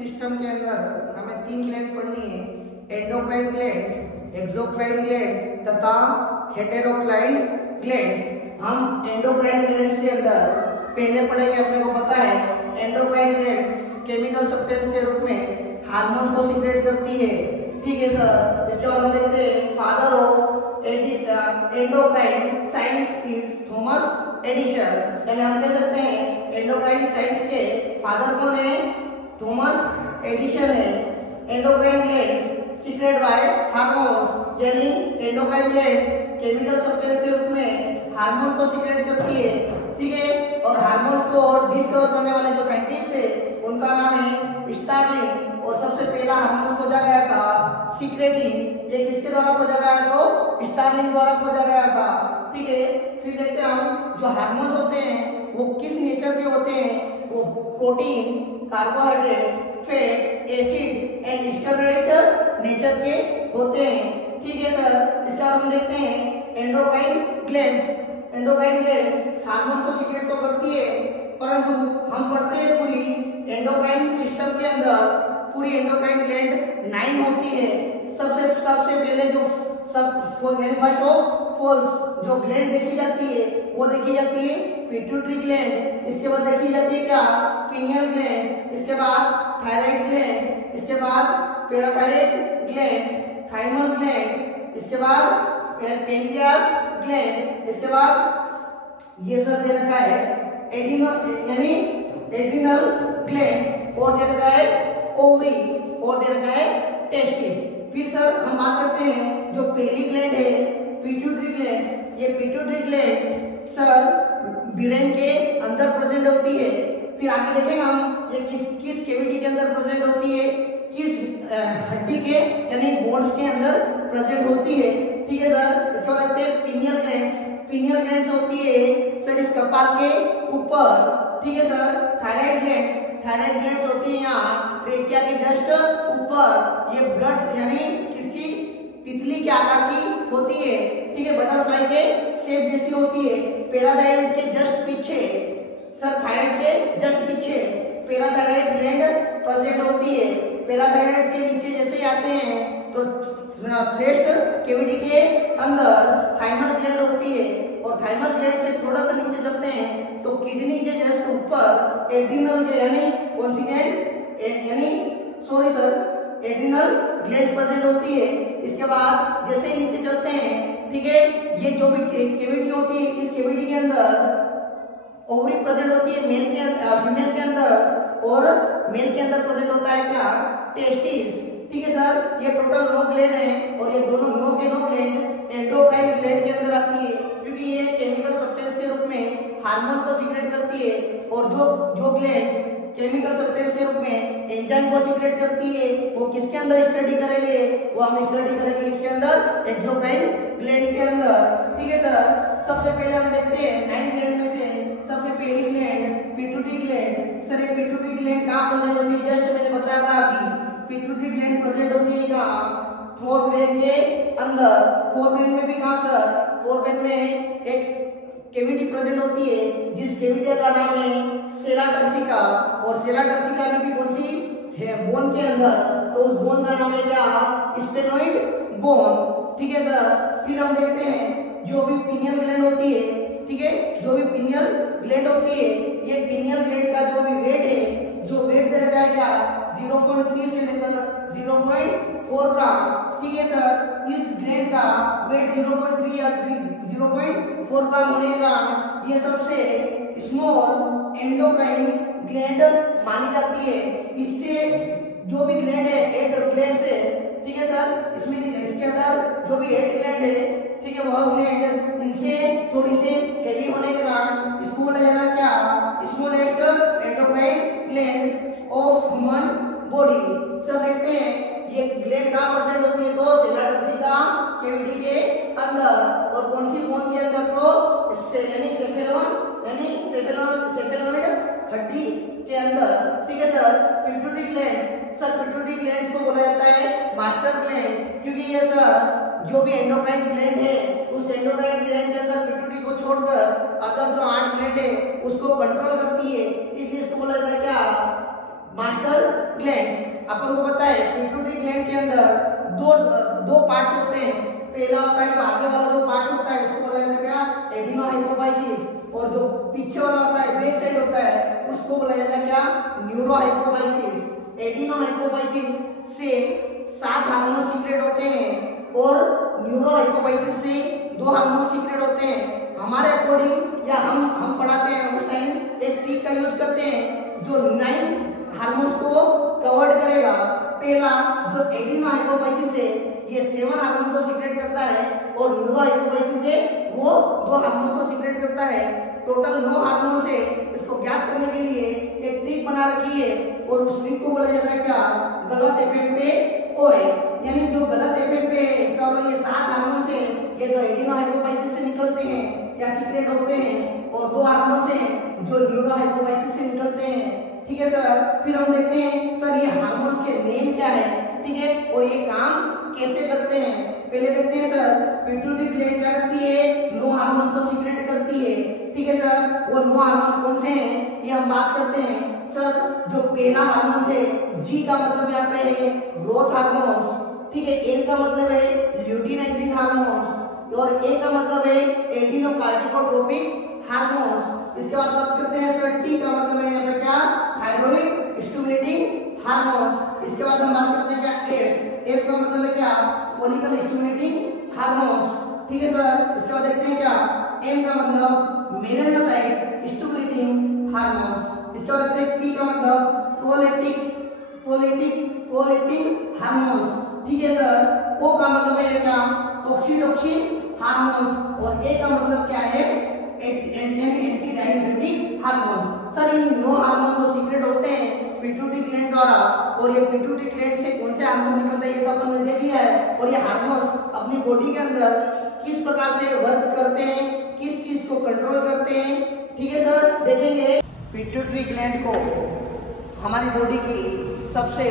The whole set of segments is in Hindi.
सिस्टम के अंदर हमें तीन ग्लैंड पढ़नी है, एंडोक्राइन ग्लैंड्स, एक्सोक्राइन ग्लैंड तथा हेटेरोक्राइन ग्लैंड्स। हम एंडोक्राइन ग्लैंड्स के अंदर पहले पढ़ेंगे, अपने को पता है एंडोक्राइन ग्लैंड्स केमिकल सब्सटेंस के रूप में हार्मोन को सीक्रेट करती है, ठीक है सर। इसके बाद हम देखते हैं father of endocrine science is Thomas Edison. पहले हम कह सकते हैं एंडोक्राइन साइंस के फादर कौन है? थॉमस एडिसन है। Endocrine glands secrete by hormones, यानी एंडोक्राइन ग्लैंड्स केमिकल सब्सटेंस के रूप में हार्मोन को सीक्रेट करती है, ठीक है। और हार्मोन्स को डिस्कवर करने वाले जो साइंटिस्ट थे उनका नाम है स्टार्लिंग। और सबसे पहला हार्मोन खोजा गया था सीक्रेटिन। ये किसके द्वारा खोजा गया? तो स्टार्लिंग द्वारा खोजा गया था, ठीक है। फिर देखते हैं हम जो हार्मोन्स होते हैं वो किस नेचर के होते हैं। वो protein, carbohydrate, fat, acid and steroid nature के होते हैं, ठीक है सर। इसका हम देखते हैं endocrine glands. Endocrine glands hormone को सीक्रेट तो करती है, परंतु हम पढ़ते हैं पूरी एंडोक्राइन सिस्टम के अंदर पूरी एंडोक्राइन ग्लैंड 9 होती है। सबसे पहले जो फर्स्ट ऑफ फॉल्स जो ग्लैंड देखी जाती है वो देखी जाती है पिट्यूटरी ग्लैंड। इसके बाद देखी जाती है क्या? Pineal gland. इसके बाद थायराइड ग्लैंड। इसके बाद पैराथायराइड ग्लैंड, थाइमस ग्लैंड। इसके बाद पेनक्रियास ग्लैंड। इसके बाद ये सब दे रखा है एड्रिनल यानी एड्रिनल ग्लैंड, और दे रखा है ओवरी, और दे रखा है टेस्टिस। फिर सर हम बात करते हैं जो पहली ग्लैंड है पिट्यूटरी ग्लैंड। ये पिट्यूटरी ग्लैंड सर ब्रेन के अंदर प्रेजेंट होती है। फिर आगे देखेंगे हम ये किस कैविटी के अंदर प्रेजेंट होती है, किस हड्डी के यानी बोन्स के अंदर प्रेजेंट होती है, ठीक है सर। इसको कहते हैं पीनियल ग्लैंड्स। पीनियल ग्लैंड्स होती है सर इस कपाल के ऊपर, ठीक है सर। थायराइड ग्लैंड्स होती है यहाँ ट्रेकिया के जस्ट ऊपर। ये ब्लड यानी किसकी? तितली के आकार की होती है, ठीक है। बटरफ्लाई के शेप जैसी होती है। पैराथायराइड के जस्ट पीछे सर, थायराइड के जस्ट पीछे पैराथायराइड ग्लैंड प्रेजेंट होती है। पैराथायराइड के नीचे जैसे आते हैं तो थ्रेस्ट कैविटी के अंदर थाइमस ग्लैंड होती है, और थाइमस ग्लैंड से थोड़ा सा नीचे चलते हैं तो किडनी के जस्ट ऊपर एड्रिनल यानी कौन सी ग्लैंड यानी sorry sir adrenal gland present होती है। इसके बाद जैसे ही नीचे चलते हैं, ठीक है, ये जो भी कैविटी होती है इस कैविटी के अंदर ओवरी प्रेजेंट होती है फीमेल के अंदर, और मेल के अंदर प्रेजेंट होता है क्या? टेस्टिस, ठीक है सर। ये टोटल 9 ग्लैंड है, और ये दोनों 9 के 9 ग्लैंड एंडोक्राइन ग्लैंड के अंदर आती है, क्योंकि ये केमिकल सब्सटेंस के रूप में हार्मोन को सीक्रेट करती है। और जो ग्लैंड्स केमिकल सब्सटेंस के रूप में एंजाइम को सीक्रेट करती है वो किसके अंदर स्टडी करेंगे? वो हम स्टडी करेंगे इसके अंदर एक्सोक्राइन ग्लैंड के अंदर, ठीक है सर। सबसे पहले हम देखते हैं 9 ग्लैंड में से सबसे पहली ग्लैंड पिट्यूटरी ग्लैंड। सर ये पिट्यूटरी ग्लैंड कहाँ प्रेजेंट होती है? जस्ट मैंने बताया था अभी, पिट्यूटरी ग्लैंड प्रेजेंट होती है कहाँ? फोरब्रेन के अंदर। फोरब्रेन में भी कहाँ सर? फोरब्रेन में एक कैविटी प्रेजेंट होती है जिस कैविटी का नाम है सेला टर्सिका, और सेला टर्सिका में भी कौन सी है? बोन के अंदर। तो उस बोन का नाम है क्या? स्टेनोइड बोन, ठीक है सर। फिर हम देखते हैं जो भी पीनियल ग्लैंड होती है, ठीक है, जो भी पीनियल ग्लैंड होती है, ये पीनियल ग्लैंड का जो भी वेट है, जो वेट दे रखा है क्या? 0.3 से लेकर 0.4 ग्राम, ठीक है सर। इस ग्लैंड का वेट 0.3 या 0.4 ग्राम होने का ये सबसे स्मॉल एंडोक्राइन ग्लैंड मानी जाती है। इससे जो भी ग्लैंड है 8 ग्लैंड से, ठीक है सर। इसमें इसके अंदर जो भी 8 ग्लैंड है, ठीक है, वह ग्लैंड इनसे थोड़ी सी हेवी होने के कारण इसको बोला जाता है क्या? Smallest endocrine gland of human body. Sir देखते हैं ये ग्लैंड कहाँ प्रेजेंट होती है? तो सेला टर्सिका कैविटी के अंदर, और कौन सी बोन के अंदर? तो यानी सेफेलोइड हड्डी के अंदर, ठीक है sir. Pituitary gland sir, pituitary gland को बोला जाता है मास्टर ग्लैंड, क्योंकि ये सर जो भी एंडोक्राइन ग्लैंड है उस एंडोक्राइन ग्लैंड के अंदर पिट्यूटरी को छोड़कर अदर जो 8 ग्लैंड है उसको कंट्रोल करती है, इसलिए इसको बोला जाता है क्या? Master glands. अपन को पता है पिट्यूटरी ग्लैंड के अंदर दो पार्ट्स होते हैं। पहला होता है जो आगे वाला जो पार्ट होता है उसको बोला जाता है क्या, एडिनोहाइपोफाइसिस, और जो पीछे वाला होता है बैक साइड होता है उसको बोला जाता है क्या, न्यूरोहाइपोफाइसिस। एडिनोहाइपोफाइसिस से 7 हार्मोन सीक्रेट होते हैं और न्यूरोहाइपोफाइसिस से 2 हार्मोन सीक्रेट होते हैं। हमारे अकॉर्डिंग या हम पढ़ाते हैं उस टाइम एक ट्रिक का यूज करते हैं जो 9 हार्मोन्स को कवर्ड करेगा। पहला जो एडिनोहाइपोफाइसिस है ये 7 हार्मोन को सीक्रेट करता है और न्यूरोहाइपोफाइसिस है वो 2 हार्मोन को सीक्रेट करता है। टोटल 9 हार्मोन से इसको ज्ञात करने के लिए एक ट्रिक बना रखी है और उस ट्रिक को बोला जाता है क्या, गलत एफएम पे ओए। यानी जो गलत एफएम पे है इसका मतलब ये 7 हार्मोन से ये तो एडिनोहाइपोफाइसिस से निकलते हैं या सीक्रेट होते हैं और 2 हार्मोन से जो न्यूरोहाइपोफाइसिस से निकलते हैं। ठीक है सर, फिर हम देखते हैं सर ये हार्मोन्स के नेम क्या है, ठीक है, और ये काम कैसे करते हैं। पहले देखते हैं सर पिट्यूटरी ग्लैंड क्या करती है, 9 हार्मोन को सीक्रेट करती है। ठीक है सर, वो 9 हार्मोन कौन से हैं ये हम बात करते हैं। सर जो पहला हार्मोन है जी का मतलब यहाँ पे है ग्रोथ हार्मोन्स, ठीक है, एल का मतलब है ल्यूटिनाइजिंग हार्मोन्स और ए का मतलब है एडिनोकार्टिकोट्रोपिक हार्मोन्स। इसके बाद बात करते हैं सर टी का मतलब है यहाँ पे क्या, थायराइड स्टिमुलेटिंग हार्मोन्स। इसके बाद हम बात करते हैं क्या, एफ का मतलब है क्या, फॉलिकल स्टिमुलेटिंग हार्मोन्स। ठीक है सर, इसके बाद देखते हैं क्या, एम का मतलब मेलानोसाइट स्टिमुलेटिंग हार्मोन्स। इसके बाद देखते हैं पी का मतलब प्रोलेक्टिन हार्मोन्स। ठीक है सर, ओ का मतलब है क्या, ऑक्सीटोसिन हार्मोन्स और ए का मतलब क्या है, एंटी डायबिटिक हार्मोन। सर इन 9 हार्मोन जो सीक्रेट होते हैं पिट्यूटरी ग्लैंड द्वारा और ये पिट्यूटरी ग्लैंड से कौन से हार्मोन निकलते हैं ये तो अपन ने देख लिया है। और ये हार्मोन्स अपनी बॉडी के अंदर किस प्रकार से वर्क करते हैं, किस चीज को कंट्रोल करते हैं, ठीक है सर, देखेंगे। पिट्यूटरी ग्लैंड को हमारी बॉडी की सबसे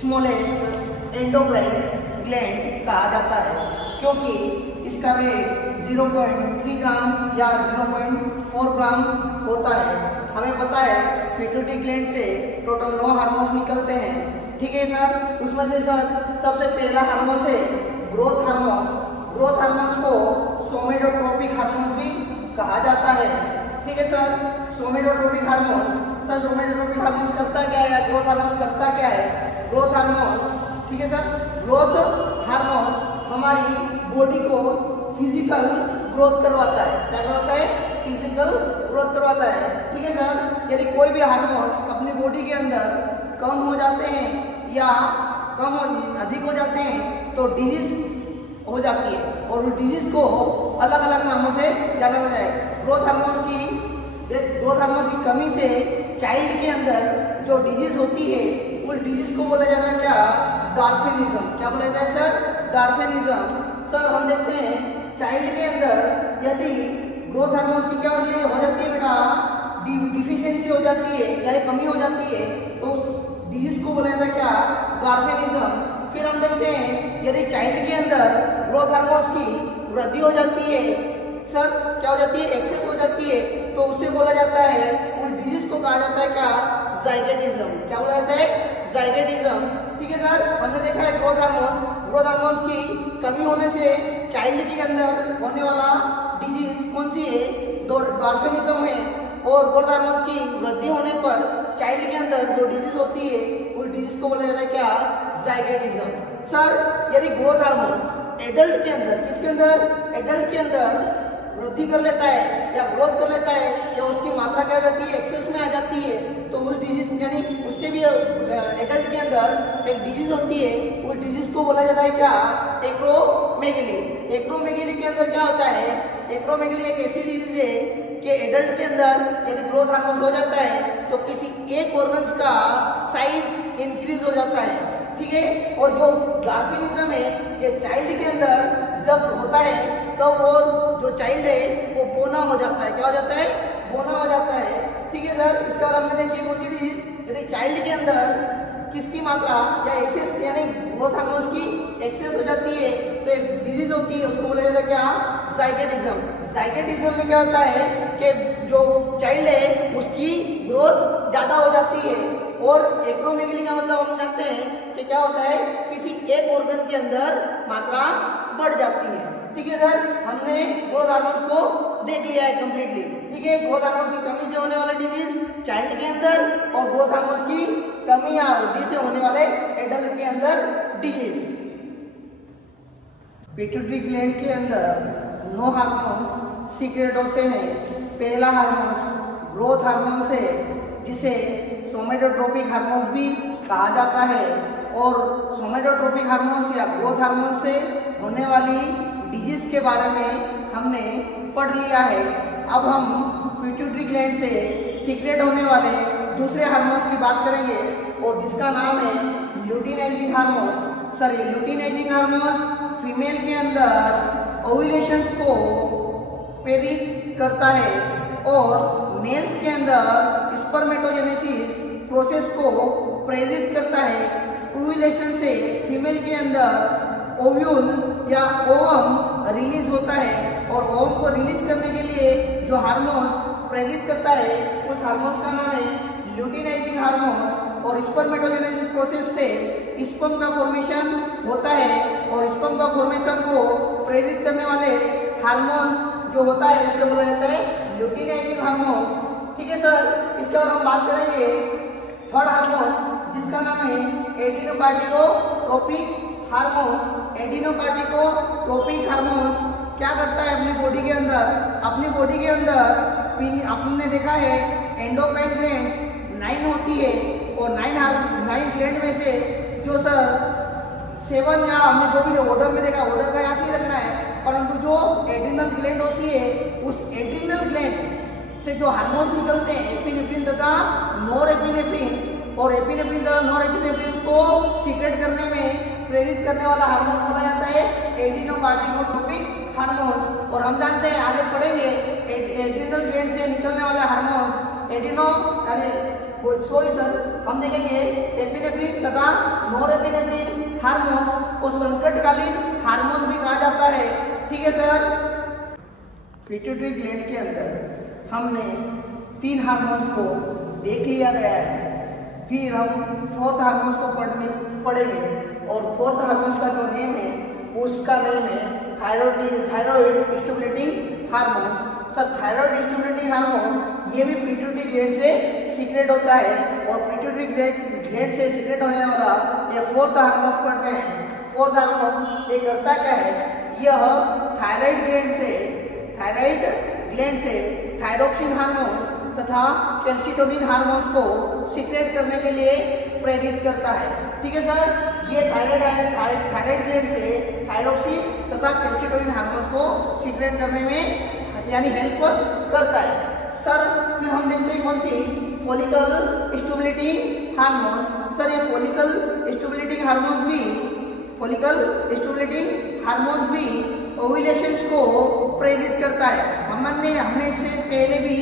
स्मॉलेस्ट एंडोक्राइन ग्लैंड कहा जाता है क्योंकि इसका वेट 0.3 ग्राम या 0.4 ग्राम होता है। हमें पता है पिट्यूटरी ग्लैंड से टोटल 9 हार्मोन्स निकलते हैं। ठीक है सर, उसमें से सर सबसे पहला हार्मोन है ग्रोथ हार्मोन। ग्रोथ हार्मोन्स को सोमेटोट्रोपिक हार्मोन्स भी कहा जाता है। ठीक है सर, सोमेटोट्रोपिक हार्मोन्स, सर सोमेटोट्रोपिक हार्मोन्स करता क्या है या ग्रोथ हार्मोन्स करता क्या है। ग्रोथ हार्मोन्स, ठीक है सर, ग्रोथ हार्मोन्स हमारी बॉडी को फिजिकल ग्रोथ करवाता है। क्या करवाता है, फिजिकल ग्रोथ करवाता है। ठीक है सर, यदि कोई भी हार्मोन्स अपनी बॉडी के अंदर कम हो जाते हैं या अधिक हो जाते हैं तो डिजीज हो जाती है और उस डिजीज को अलग अलग नामों से जाना जाता है। ग्रोथ हार्मोन्स की कमी से चाइल्ड के अंदर जो डिजीज होती है उस डिजीज को बोला जाता है क्या, डॉर्फिनिज्म। क्या बोला जाता है सर, डॉर्फिनिज्म। सर हम देखते हैं चाइल्ड के अंदर यदि ग्रोथ हार्मोन्स की क्या हो जाती है बेटा, डिफिशियंसी हो जाती है यानी कमी हो जाती है तो उस डिजीज को बोला जाता है क्या, डॉर्फिनिज्म। फिर हम देखते हैं यदि चाइल्ड के अंदर ग्रोथ हार्मोन्स की वृद्धि हो जाती है, सर क्या हो जाती है, एक्सेस हो जाती है तो उसे बोला जाता है, उस डिजीज को कहा जाता है क्या, जाइगेटिज्म। क्या बोला जाता है, जाइगेटिज्म। ठीक है सर, हमने देखा है ग्रोथ हार्मोन्स की कमी होने से चाइल्ड के अंदर होने वाला डिजीज कौन सी है, डॉर्फिनिज्म है। और ग्रोथ हार्मोन्स की वृद्धि होने पर चाइल्ड के अंदर जो डिजीज होती है उस डिजीज को बोला जाता है क्या, जाइगेटिज्म। सर यदि ग्रोथ हार्मोन एडल्ट के अंदर, किसके अंदर, एडल्ट के अंदर वृद्धि कर लेता है या ग्रोथ कर लेता है या उसकी मात्रा क्या हो जाती है, एक्सेस में आ जाती है तो उस डिजीज यानी उससे भी एडल्ट के अंदर एक डिजीज होती है, उस डिजीज को बोला जाता है क्या, एक्रोमेगेली। एक्रोमेगेली के अंदर क्या होता है, एक्रोमेगेली एक ऐसी डिजीज है कि एडल्ट के अंदर यदि ग्रोथ हार्मोन हो जाता है तो किसी एक ऑर्गन्स का साइज इंक्रीज हो जाता है। ठीक है, और जो डॉर्फिनिज्म है ये चाइल्ड के अंदर जब होता है तो वो जो चाइल्ड है वो बोना हो जाता है। क्या हो जाता है, बोना हो जाता है। ठीक है सर, इसके बाद हमने देखी कौन सी डिजीज, यदि चाइल्ड के अंदर किसकी मात्रा या एक्सेस यानी ग्रोथ हार्मोन्स की एक्सेस हो जाती है तो एक डिजीज होती है उसको बोला जाता है क्या, जाइगेटिज्म। जाइगेटिज्म में क्या होता है कि जो चाइल्ड है उसकी ग्रोथ ज्यादा हो जाती है और एक्रोमेगली का मतलब हम जानते हैं कि क्या होता है, किसी एक ऑर्गन के अंदर मात्रा बढ़ जाती है। ठीक है सर, हमने ग्रोथ हार्मोन्स को देख लिया है कंप्लीटली। ठीक है, ग्रोथ हार्मोन्स की कमी से होने वाला डिजीज चाइल्ड के अंदर और ग्रोथ हार्मोन्स की कमी या वृद्धि से होने वाले एडल्ट के अंदर डिजीज। पिट्यूटरी ग्लैंड के अंदर 9 हार्मोन्स सीक्रेट होते हैं। पहला हार्मोन ग्रोथ हार्मोन है, जिसे सोमेटोट्रोपिक हार्मोन्स भी कहा जाता है। और सोमेटोट्रोपिक हार्मोन्स या ग्रोथ हार्मोन से होने वाली डिजीज के बारे में हमने पढ़ लिया है। अब हम पिट्यूटरी ग्लैंड से सीक्रेट होने वाले दूसरे हार्मोन्स की बात करेंगे और जिसका नाम है luteinizing hormone. Sorry, luteinizing hormone female के अंदर ओव्यूलेशंस को प्रेरित करता है और मेल्स के अंदर स्पर्मेटोजेनेसिस प्रोसेस को प्रेरित करता है। ओव्यूलेशन से फीमेल के अंदर ओव्यूल या ओवम रिलीज होता है और ओवम को रिलीज करने के लिए जो हार्मोन्स प्रेरित करता है उस हार्मोन्स का नाम है ल्यूटिनाइजिंग हार्मोन। और स्पर्मेटोजेनेसिस प्रोसेस से स्पर्म का फॉर्मेशन होता है और स्पर्म का फॉर्मेशन को प्रेरित करने वाले हार्मोन्स जो होता है उसे बोला जाता है ल्यूटिनाइजिंग हार्मोन। ठीक है सर, इसके बाद हम बात करेंगे थर्ड हार्मोन जिसका नाम है एडिनोकार्टिकोट्रोपिक हार्मोन। एडिनोकार्टिकोट्रोपिक हार्मोन क्या करता है अपनी बॉडी के अंदर? अपनी बॉडी के अंदर आपने देखा है एंडोक्राइन ग्लैंड्स 9 होती है और 9 ग्लैंड में से जो सर 7 या हमने जो भी ऑर्डर में देखा, ऑर्डर का याद नहीं रखना है, परंतु जो एड्रिनल ग्लैंड होती है उस एड्रिनल ग्लैंड से जो हार्मोन्स निकलते हैं एपिनेफ्रिन तथा नॉरएपिनेफ्रिन और एपिनेफ्रिन तथा नॉरएपिनेफ्रिन को सीक्रेट करने में प्रेरित करने वाला हार्मोन बोला जाता है एडिनोकार्टिकोट्रोपिक हार्मोन। और हम जानते हैं आगे पढ़ेंगे एड्रिनल ग्लैंड से निकलने वाला हार्मोन हम देखेंगे एपिनेफ्रिन तथा नॉरएपिनेफ्रिन हार्मोन को संकटकालीन हार्मोन भी कहा जाता है। ठीक है सर, पिट्यूटरी ग्लैंड के अंदर हमने 3 हार्मोन्स को देख लिया गया है। फिर हम 4th हार्मोन्स को पढ़ेंगे और 4th हार्मोन्स का जो नेम है उसका नेम है thyroid stimulating hormones. Sir, thyroid stimulating hormone ये भी पिट्यूटरी ग्लैंड से सीक्रेट होता है और पिट्यूटरी ग्लैंड से सीक्रेट होने वाला ये 4th हार्मोन पढ़ रहे हैं। 4th हार्मोन ये करता क्या है? यह थायराइड ग्लैंड से थायरोक्सिन हार्मोन्स तथा कैल्सिटोनिन हार्मोन्स को सीक्रेट करने के लिए प्रेरित करता है। ठीक है सर, ये थायराइड ग्लैंड से थायरोक्सिन तथा कैल्सिटोनिन हार्मोन्स को सीक्रेट करने में यानी हेल्प करता है। सर, फिर हम देखते हैं कौन सी फॉलिकल स्टिमुलेटिंग हार्मोन्स। सर, ये फॉलिकल स्टिमुलेटिंग हार्मोन्स भी ओव्यूलेशंस को प्रेरित करता है। हमने इससे पहले भी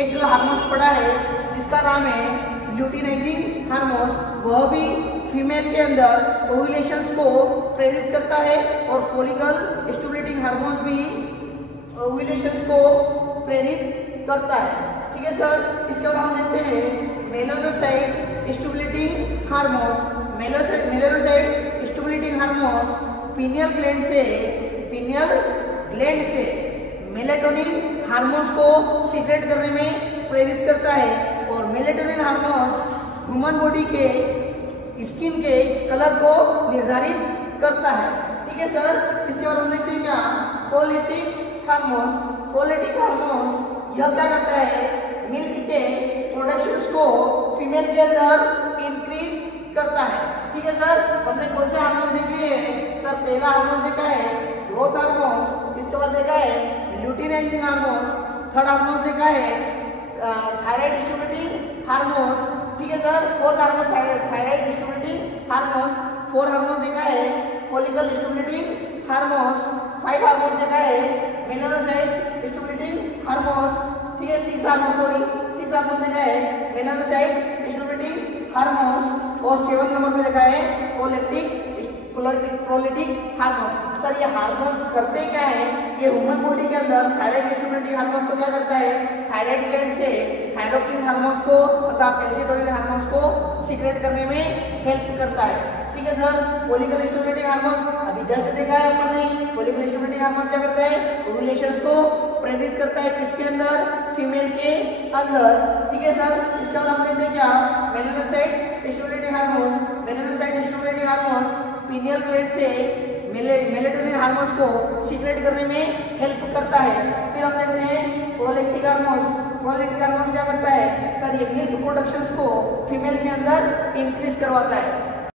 एक हार्मोन्स पढ़ा है जिसका नाम है ल्यूटिनाइजिंग हार्मोन। वह भी फीमेल के अंदर ओव्यूलेशंस को प्रेरित करता है और फॉलिकल स्टिमुलेटिंग हार्मोन्स भी ओव्यूलेशंस को प्रेरित करता है। ठीक है सर, इसके बाद हम देखते हैं melanocyte stimulating hormones. Melanocyte stimulating hormones pineal gland से मेलेटोनिन हार्मोन्स को सीक्रेट करने में प्रेरित करता है और मेलेटोनिन हार्मोन्स ह्यूमन बॉडी के स्किन के कलर को निर्धारित करता है। ठीक है सर, इसके बाद हम देखते हैं क्या प्रोलेक्टिक हार्मोन्स यह क्या करता है? मिल्क के प्रोडक्शंस को फीमेल के अंदर इंक्रीज करता है। ठीक है सर, हमने कौन से हार्मोन देख लिए? सर, पहला हार्मोन देखा है ग्रोथ हार्मोन, इसके बाद देखा है ल्यूटिनाइजिंग हार्मोन, थर्ड हार्मोन देखा है थायराइड स्टिमुलेटिंग हार्मोन। ठीक है sir, 4th hormone thyroid stimulating hormone, 4 hormone देखा है फॉलिकल स्टिमुलेटिंग हार्मोन, 5 हार्मोन देखा है मेलानोसाइट स्टिमुलेटिंग हार्मोन। ठीक है, 6 हार्मोन देखा है मेलानोसाइट स्टिमुलेटिंग हार्मोन और 7 नंबर पे देखा है प्रोलिटिक हार्मोन्स। सर ये हार्मोन्स करते क्या है, ये ह्यूमन बॉडी के अंदर थायराइड स्टिमुलेटिंग हार्मोन्स को क्या करता है, थायराइड ग्लैंड से थायरोक्सिन हार्मोन्स को तथा कैल्शिटोनिन हार्मोन्स को सीक्रेट करने में हेल्प करता है। ठीक है सर। फॉलिकल स्टिमुलेटिंग हार्मोन्स अभी जस्ट देखा है अपन ने। फॉलिकल स्टिमुलेटिंग हार्मोन्स क्या करता है, ओव्यूलेशंस को प्रेरित करता है, किसके अंदर, फीमेल के अंदर। ठीक है सर। इसके बाद हम देखते हैं क्या, melanocyte stimulating hormones. Melanocyte stimulating hormones pineal gland से मेलेटोनिन हार्मोन्स को सीक्रेट करने में हेल्प करता है। फिर हम देखते हैं प्रोलैक्टिक हार्मोन्स। प्रोलैक्टिक हार्मोन्स क्या करता है सर, ये मिल्क प्रोडक्शंस को फीमेल के अंदर इंक्रीज करवाता है।